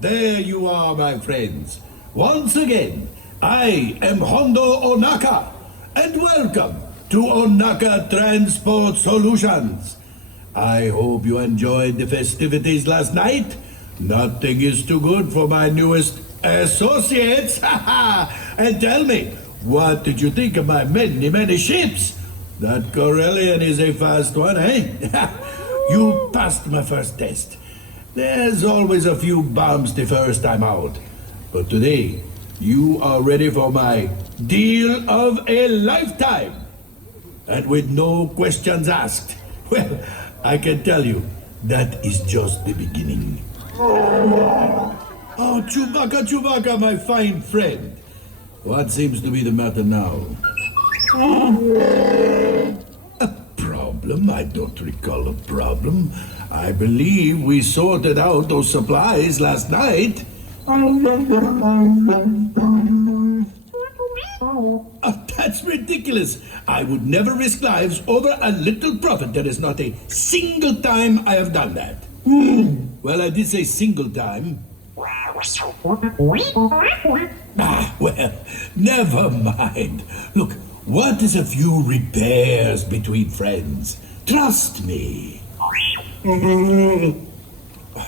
there you are, my friends. Once again, I am Hondo Ohnaka, and welcome to Ohnaka Transport Solutions. I hope you enjoyed the festivities last night. Nothing is too good for my newest associates. And tell me, what did you think of my many, many ships? That Corellian is a fast one, eh? You passed my first test. There's always a few bumps the first time out. But today, you are ready for my deal of a lifetime. And with no questions asked. Well, I can tell you, that is just the beginning. Oh, Chewbacca, my fine friend. What seems to be the matter now? A problem? I don't recall a problem. I believe we sorted out those supplies last night. Oh, that's ridiculous. I would never risk lives over a little profit. There is not a single time I have done that. Well, I did say single time. Well, never mind. Look, what is a few repairs between friends? Trust me.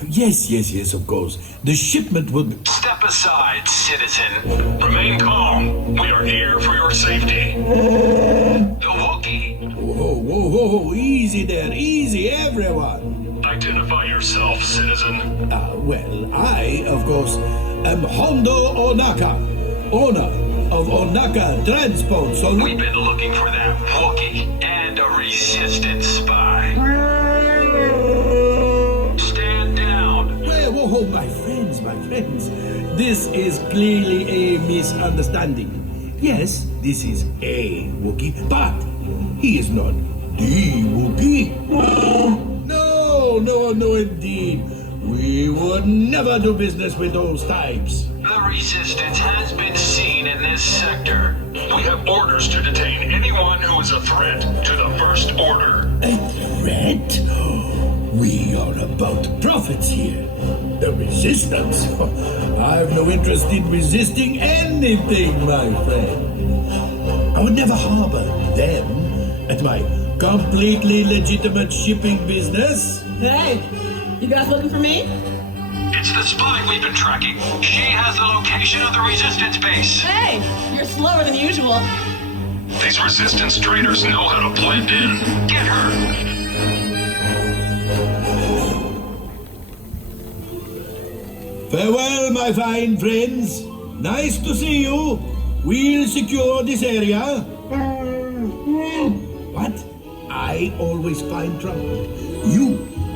Yes, of course. The shipment would... Step aside, citizen. Remain calm. We are here for your safety. The Wookiee. Whoa. Easy there. Easy, everyone. Identify yourself, citizen. Well, I, of course, am Hondo Ohnaka, owner of Ohnaka Transport Solutions. We've been looking for that Wookiee and a resistance spy. Stand down. Whoa, my friends. This is clearly a misunderstanding. Yes, this is a Wookiee, but he is not the Wookiee. No, indeed. We would never do business with those types. The resistance has been seen in this sector. We have orders to detain anyone who is a threat to the First Order. A threat? We are about profits here. The resistance? I've no interest in resisting anything, my friend. I would never harbor them at my completely legitimate shipping business. Hey, you guys looking for me? It's the spy we've been tracking. She has the location of the resistance base. Hey, you're slower than usual. These resistance traitors know how to blend in. Get her! Farewell, my fine friends. Nice to see you. We'll secure this area. What? I always find trouble.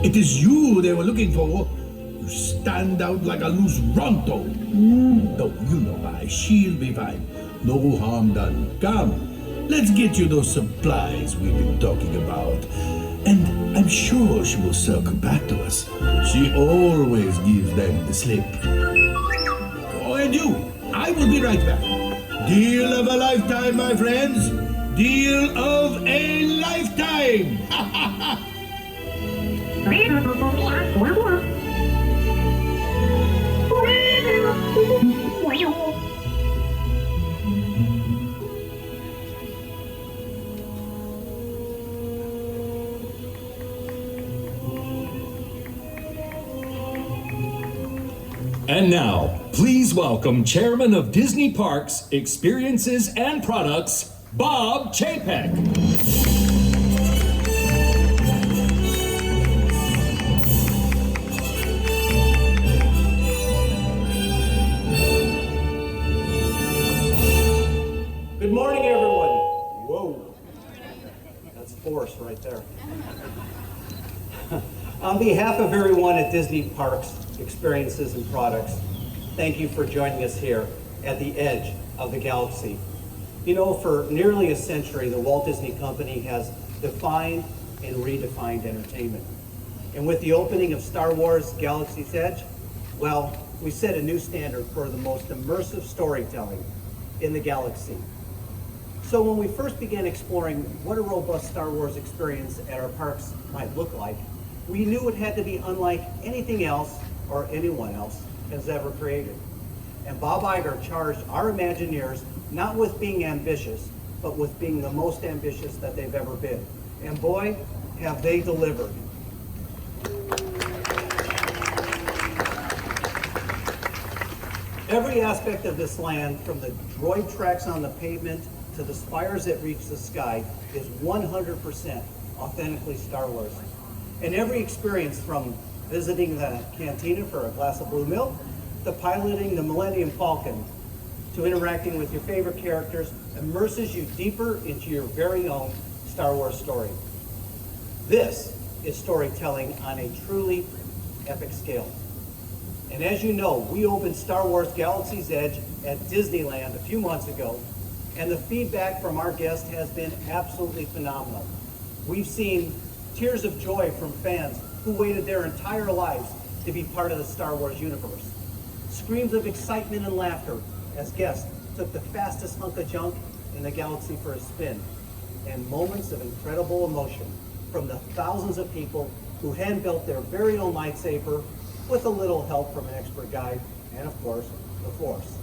It is you they were looking for. You stand out like a loose Ronto. Though you know she'll be fine. No harm done. Come, let's get you those supplies we've been talking about. And I'm sure she will circle back to us. She always gives them the slip. Oh, and you, I will be right back. Deal of a lifetime, my friends. Deal of a lifetime. And now, please welcome Chairman of Disney Parks, Experiences and Products, Bob Chapek. Good morning, everyone. Whoa, that's force right there. On behalf of everyone at Disney Parks, Experiences and Products, thank you for joining us here at the edge of the galaxy. You know, for nearly a century, the Walt Disney Company has defined and redefined entertainment. And with the opening of Star Wars Galaxy's Edge, well, we set a new standard for the most immersive storytelling in the galaxy. So when we first began exploring what a robust Star Wars experience at our parks might look like, we knew it had to be unlike anything else or anyone else has ever created. And Bob Iger charged our Imagineers not with being ambitious, but with being the most ambitious that they've ever been. And boy, have they delivered. Every aspect of this land, from the droid tracks on the pavement to the spires that reach the sky, is 100% authentically Star Wars. And every experience, from visiting the cantina for a glass of blue milk, to piloting the Millennium Falcon, to interacting with your favorite characters, immerses you deeper into your very own Star Wars story. This is storytelling on a truly epic scale. And as you know, we opened Star Wars Galaxy's Edge at Disneyland a few months ago, and the feedback from our guests has been absolutely phenomenal. We've seen tears of joy from fans who waited their entire lives to be part of the Star Wars universe. Screams of excitement and laughter as guests took the fastest hunk of junk in the galaxy for a spin, and moments of incredible emotion from the thousands of people who hand-built their very own lightsaber with a little help from an expert guide, and of course, the Force.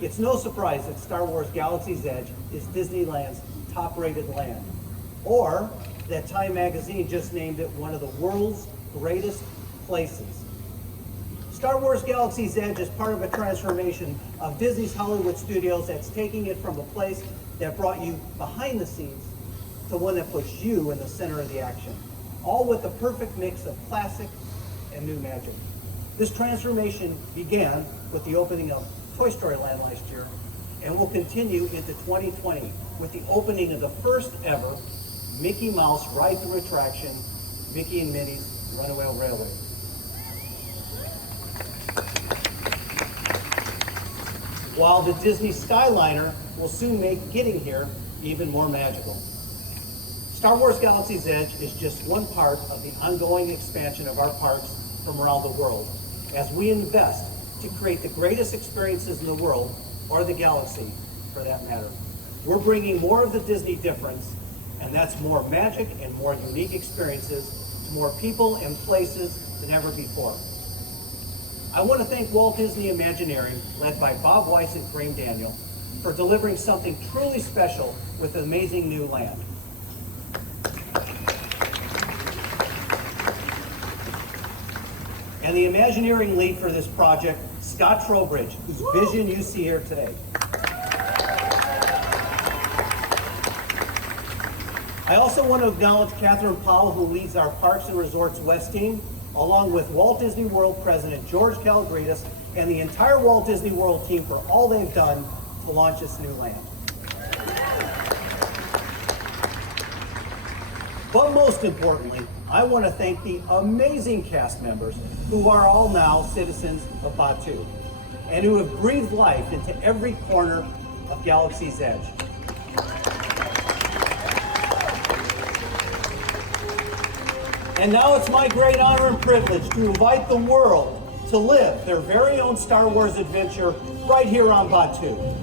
It's no surprise that Star Wars Galaxy's Edge is Disneyland's top-rated land, or that Time magazine just named it one of the world's greatest places. Star Wars Galaxy's Edge is part of a transformation of Disney's Hollywood Studios that's taking it from a place that brought you behind the scenes to one that puts you in the center of the action, all with the perfect mix of classic and new magic. This transformation began with the opening of Toy Story Land last year, and will continue into 2020 with the opening of the first ever Mickey Mouse ride-through attraction, Mickey and Minnie's Runaway Railway. While the Disney Skyliner will soon make getting here even more magical. Star Wars Galaxy's Edge is just one part of the ongoing expansion of our parks from around the world, as we invest to create the greatest experiences in the world, or the galaxy for that matter. We're bringing more of the Disney difference, and that's more magic and more unique experiences to more people and places than ever before. I want to thank Walt Disney Imagineering, led by Bob Weiss and Kareem Daniel, for delivering something truly special with an amazing new land. And the Imagineering lead for this project, Scott Trowbridge, whose vision you see here today. I also want to acknowledge Catherine Powell, who leads our Parks and Resorts West team, along with Walt Disney World President George Kalogridis and the entire Walt Disney World team for all they've done to launch this new land. But most importantly, I want to thank the amazing cast members who are all now citizens of Batuu and who have breathed life into every corner of Galaxy's Edge. And now it's my great honor and privilege to invite the world to live their very own Star Wars adventure right here on Batuu.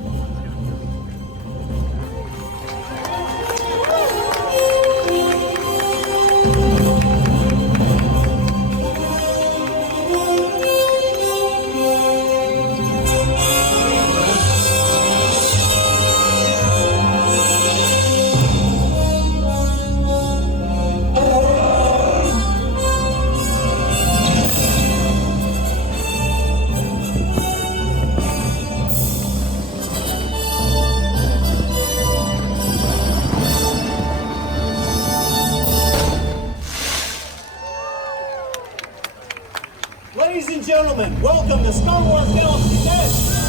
Ladies and gentlemen, welcome to Star Wars Galaxy's Edge.